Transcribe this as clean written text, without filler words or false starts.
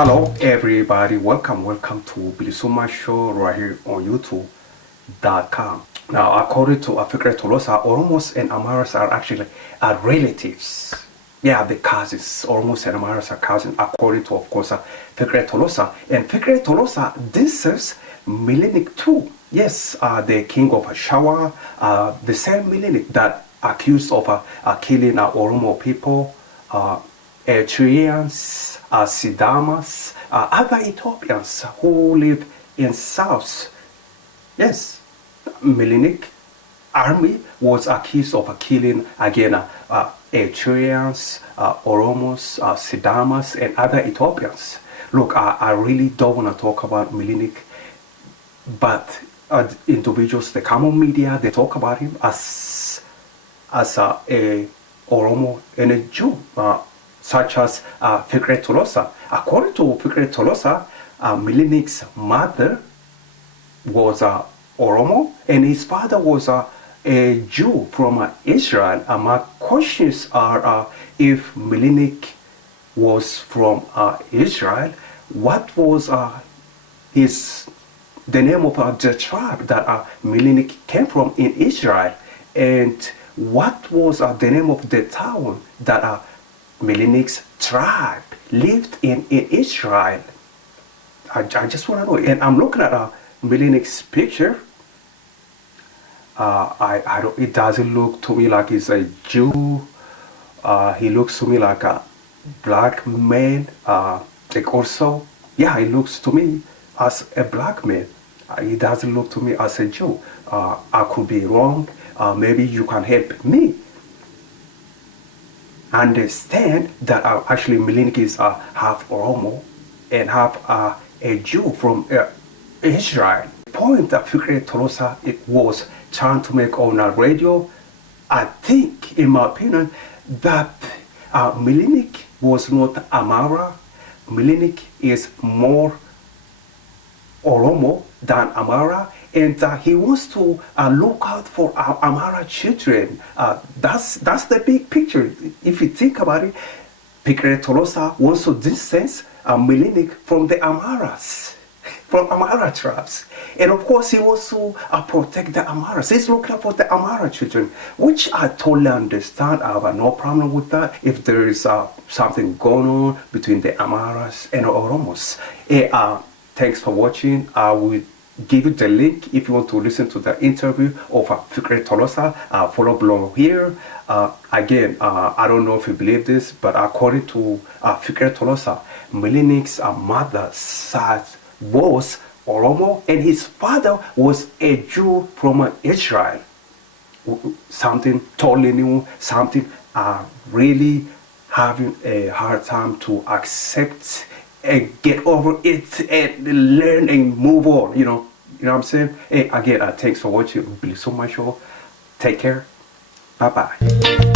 Hello everybody, welcome to bilisummaashow right here on youtube.com. Now, according to Fikre Tolosso, Oromos and Amahars are actually relatives. Yeah, the cousins. Oromos and Amahars are cousins, according to, of course, Fikre Tolosso. And Fikre Tolosso, this is Menelik too. Yes, the king of Shawa, the same Menelik that accused of killing Oromo people, Eritreans, Sidamas, other Ethiopians who live in South. Yes, Menelik army was accused of killing again Eritreans, Oromos, Sidamas, and other Ethiopians. Look, I really don't want to talk about Menelik, but individuals, the common media, they talk about him as a Oromo and a Jew, such as Fikre Tolosso. According to Fikre Tolosso, Menelik's mother was Oromo and his father was a Jew from Israel. My questions are, if Menelik was from Israel, what was the name of the tribe that Menelik came from in Israel, and what was the name of the town that Menelik's tribe lived in Israel? I just want to know. And I'm looking at Menelik's picture. I don't. It doesn't look to me like he's a Jew. He looks to me like a black man. Like also, yeah, he looks to me as a black man. He doesn't look to me as a Jew. I could be wrong. Maybe you can help me understand that actually Menelik is half Oromo and half a Jew from Israel. The point that Fikre Tolosso was trying to make on a radio, I think, in my opinion, that Menelik was not Amahar. Menelik is more Oromo than Amahar, and he wants to look out for Amahar children. That's the big picture. If you think about it, Fikre Tolosso wants to distance Menelik from the Amahars, from Amahar tribes. And of course, he wants to protect the Amahars. He's looking for the Amahar children, which I totally understand. I have no problem with that. If there is something going on between the Amahars and Oromos. Thanks for watching. I will give you the link if you want to listen to the interview of Fikre Tolosso. Follow below here. Again, I don't know if you believe this, but according to Fikre Tolosso, Menelik's mother side was Oromo and his father was a Jew from Israel. Something totally new, something really having a hard time to accept and get over it and learn and move on, you know what I'm saying? Hey, again, thanks for watching bilisummaashow. Take care. Bye-bye.